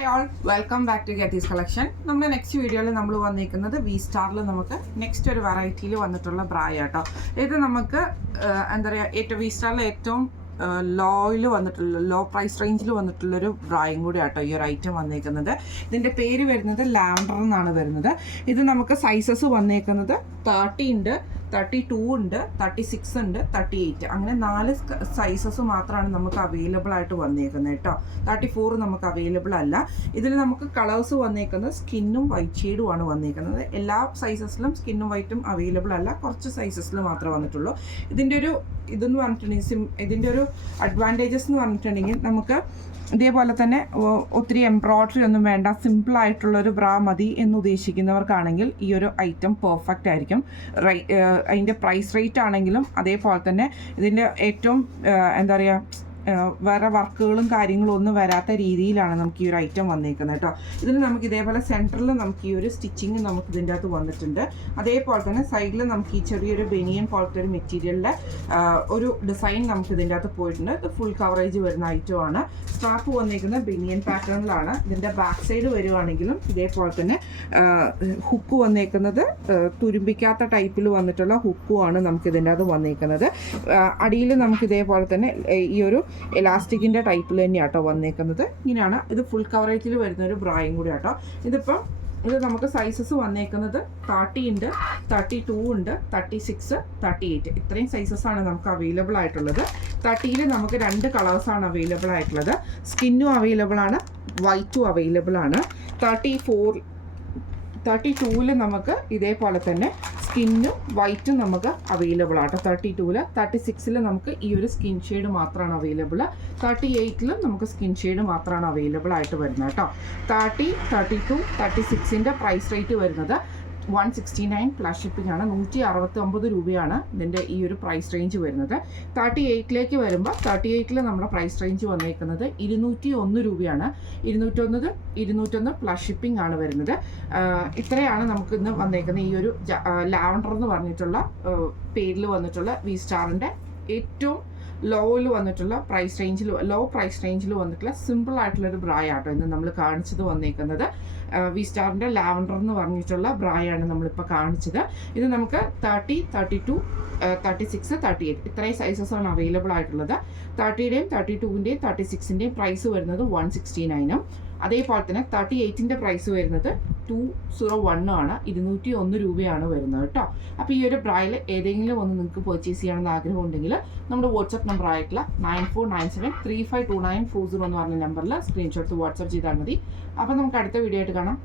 Hi all, welcome back to ഗെറ്റീസ് collection. നമ്മുടെ next വീഡിയോയിൽ നമ്മൾ വന്നിരിക്കുന്നത് വി സ്റ്റാറിൽ നമുക്ക് നെക്സ്റ്റ് ഒരു വെറൈറ്റിയിൽ വന്നിട്ടുള്ള ബ്രായ കേട്ടോ. ഇത് നമുക്ക് എന്താ പറയുക, ഏറ്റവും വി സ്റ്റാറിൽ ഏറ്റവും ലോയിൽ വന്നിട്ടുള്ള ലോ പ്രൈസ് റേഞ്ചിൽ വന്നിട്ടുള്ളൊരു ബ്രായും കൂടി ആട്ടോ ഈ ഒരു ഐറ്റം വന്നേക്കുന്നത്. ഇതിൻ്റെ പേര് വരുന്നത് ലാവൻഡർ എന്നാണ് വരുന്നത്. ഇത് നമുക്ക് സൈസസ് വന്നേക്കുന്നത് 30 ഉണ്ട്, 32 ഉണ്ട്, 36 ഉണ്ട്, 38 അങ്ങനെ 4 സൈസസ് മാത്രമാണ് നമുക്ക് അവൈലബിൾ ആയിട്ട് വന്നേക്കുന്നത് കേട്ടോ. 34 നമുക്ക് അവൈലബിൾ അല്ല. ഇതിൽ നമുക്ക് കളേഴ്സ് വന്നേക്കുന്നത് സ്കിന്നും വൈറ്റ് ഷെയ്ഡുമാണ് വന്നേക്കുന്നത്. എല്ലാ സൈസസിലും സ്കിന്നും വൈറ്റും അവൈലബിൾ അല്ല, കുറച്ച് സൈസസിൽ മാത്രമേ വന്നിട്ടുള്ളൂ. ഇതിൻ്റെ ഒരു ഇതെന്ന് പറഞ്ഞിട്ടുണ്ടെങ്കിൽ ഇതിൻ്റെ ഒരു അഡ്വാൻറ്റേജസ് എന്ന് പറഞ്ഞിട്ടുണ്ടെങ്കിൽ നമുക്ക് ഇതേപോലെ തന്നെ ഒത്തിരി എംബ്രോയ്ഡറി ഒന്നും വേണ്ട, സിമ്പിളായിട്ടുള്ളൊരു ബ്രാ മതി എന്ന് ഉദ്ദേശിക്കുന്നവർക്കാണെങ്കിൽ ഈ ഒരു ഐറ്റം പെർഫെക്റ്റ് ആയിരിക്കും. അതിൻ്റെ പ്രൈസ് റേറ്റ് ആണെങ്കിലും അതേപോലെ തന്നെ ഇതിൻ്റെ ഏറ്റവും എന്താ പറയുക, വേറെ വർക്കുകളും കാര്യങ്ങളും ഒന്നും വരാത്ത രീതിയിലാണ് നമുക്ക് ഈ ഒരു ഐറ്റം വന്നേക്കുന്നത് കേട്ടോ. ഇതിന് നമുക്ക് ഇതേപോലെ സെൻറ്ററിൽ നമുക്ക് ഈ ഒരു സ്റ്റിച്ചിങ് നമുക്ക് ഇതിൻ്റെ അകത്ത് വന്നിട്ടുണ്ട്. അതേപോലെ തന്നെ സൈഡിൽ നമുക്ക് ഈ ചെറിയൊരു ബനിയൻ പോലത്തെ ഒരു മെറ്റീരിയലിൻ്റെ ഒരു ഡിസൈൻ നമുക്ക് ഇതിൻ്റെ അകത്ത് പോയിട്ടുണ്ട്. ഇത് ഫുൾ കവറേജ് വരുന്ന ഐറ്റമാണ്. സ്ട്രാപ്പ് വന്നിരിക്കുന്നത് ബനിയൻ പാറ്റേണിലാണ്. ഇതിൻ്റെ ബാക്ക് സൈഡ് വരുവാണെങ്കിലും ഇതേപോലെ തന്നെ ഹുക്ക് വന്നേക്കുന്നത് തുരുമ്പിക്കാത്ത ടൈപ്പിൽ വന്നിട്ടുള്ള ഹുക്കുമാണ് നമുക്ക് ഇതിൻ്റെ അകത്ത് വന്നേക്കുന്നത്. അടിയിൽ നമുക്ക് ഇതേപോലെ തന്നെ ഈ ഒരു എലാസ്റ്റിക്കിൻ്റെ ടൈപ്പിൽ തന്നെയാട്ടോ വന്നേക്കുന്നത്. ഇങ്ങനെയാണ് ഇത് ഫുൾ കവറേജിൽ വരുന്ന ഒരു ബ്രായും കൂടി ആട്ടോ. ഇത് നമുക്ക് സൈസസ് വന്നേക്കുന്നത് 30 ഉണ്ട്, 32 ഉണ്ട്, 36, 38 ഇത്രയും സൈസസാണ് നമുക്ക് അവൈലബിൾ ആയിട്ടുള്ളത്. 30ൽ നമുക്ക് 2 കളേഴ്സാണ് അവൈലബിൾ ആയിട്ടുള്ളത്. സ്കിന്നും അവൈലബിൾ ആണ്, വൈറ്റും അവൈലബിൾ ആണ്. 32ൽ നമുക്ക് ഇതേപോലെ തന്നെ സ്കിന്നും വൈറ്റും നമുക്ക് അവൈലബിൾ ആട്ടോ. 32ൽ 36ൽ നമുക്ക് ഈ ഒരു സ്കിൻ ഷെയ്ഡ് മാത്രമാണ് അവൈലബിൾ. 38ലും നമുക്ക് സ്കിൻ ഷെയ്ഡ് മാത്രമാണ് അവൈലബിൾ ആയിട്ട് വരുന്നത് കേട്ടോ. 30, 32, 36ൻ്റെ പ്രൈസ് റേറ്റ് വരുന്നത് 169 പ്ലസ് ഷിപ്പിംഗ് ആണ്. 169 രൂപയാണ് ഇതിൻ്റെ ഈ ഒരു പ്രൈസ് റേഞ്ച് വരുന്നത്. 38ലേക്ക് വരുമ്പോൾ 38ൽ നമ്മുടെ പ്രൈസ് റേഞ്ച് വന്നേക്കുന്നത് 201 രൂപയാണ്. 201 പ്ലസ് ഷിപ്പിംഗ് ആണ് വരുന്നത്. ഇത്രയാണ് നമുക്ക് ഇന്ന് വന്നേക്കുന്ന ഈ ഒരു ലാവൻഡർ എന്ന് പറഞ്ഞിട്ടുള്ള പേരിൽ വന്നിട്ടുള്ള വി സ്റ്റാറിൻ്റെ ഏറ്റവും ലോയിൽ വന്നിട്ടുള്ള ലോ പ്രൈസ് റേഞ്ചിൽ വന്നിട്ടുള്ള സിമ്പിൾ ആയിട്ടുള്ളൊരു ബ്രായ ആട്ടോ ഇന്ന് നമ്മൾ കാണിച്ചത് വന്നേക്കുന്നത്. വി സ്റ്റാറിൻ്റെ ലാവൻഡർ എന്ന് പറഞ്ഞിട്ടുള്ള ബ്രായാണ് നമ്മളിപ്പോൾ കാണിച്ചത്. ഇത് നമുക്ക് 30, 32, 36, 38 ഇത്രയും സൈസസാണ് അവൈലബിൾ ആയിട്ടുള്ളത്. 30ൻ്റെയും 32ൻ്റെയും 36ൻ്റെയും പ്രൈസ് വരുന്നത് 169. അതേപോലെ തന്നെ 38ൻ്റെ പ്രൈസ് വരുന്നത് 201 ആണ്. 201 രൂപയാണ് വരുന്നത് കേട്ടോ. അപ്പോൾ ഈ ഒരു ബ്രായിൽ ഏതെങ്കിലും ഒന്ന് നിങ്ങൾക്ക് പർച്ചേസ് ചെയ്യണമെന്ന് ആഗ്രഹം ഉണ്ടെങ്കിൽ നമ്മുടെ വാട്സപ്പ് നമ്പർ ആയിട്ടുള്ള 9497352940 എന്ന് പറഞ്ഞ നമ്പറിൽ സ്ക്രീൻഷോട്ട് വാട്സപ്പ് ചെയ്താൽ മതി. അപ്പോൾ നമുക്ക് അടുത്ത വീഡിയോ ആയിട്ട് കാണാം.